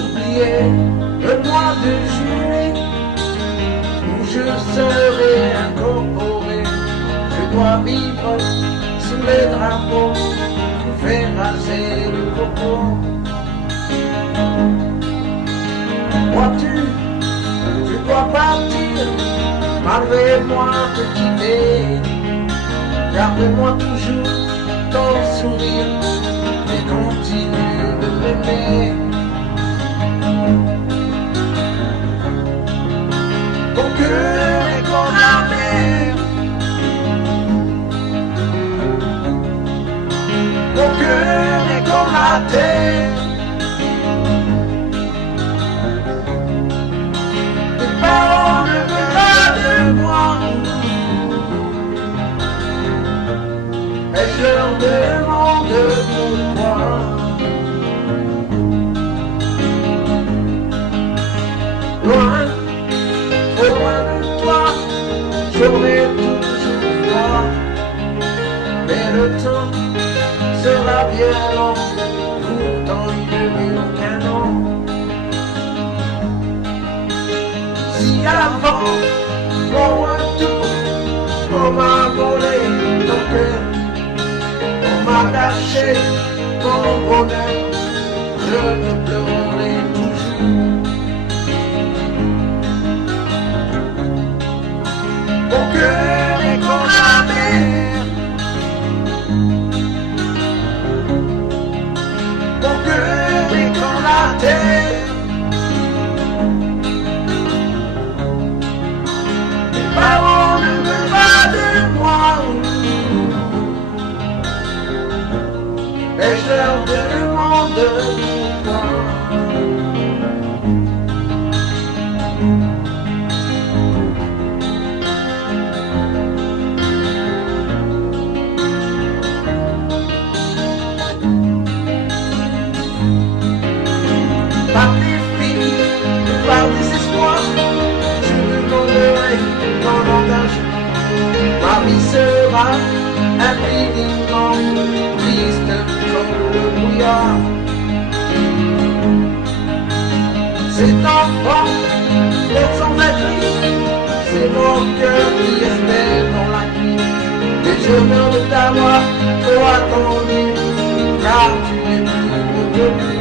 oublier le mois de juillet où je serai incorporé. Je dois vivre sous les drapeaux pour faire raser le coco. Vois-tu, je dois partir, malgré moi te quitter. Garde-moi toujours ton sourire et continue de m'aimer. Ton cœur est comme la mer, ton cœur est comme la terre. Tes parents ne veulent pas de moi, et je leur demande pourquoi. Loin, trop loin de toi, j'aurai toujours froid. Mais le temps sera bien long, pourtant il ne dure qu'un an. Si avant mon retour, on m'a volé ton cœur, on m'a caché mon bonheur, je te pleurerai toujours. Mon cœur est comme la mer, mon cœur est comme la terre. Mes parents ne veulent pas de moi, et je leur demande pourquoi. Par des filles, par des espoirs, je demanderai ton engagement. Ma vie sera infiniment triste comme le brouillard. Cet enfant, sans être c'est mon cœur qui espère dans la nuit. Et je meurs de t'avoir trop attendu, car tu n'es plus revenu.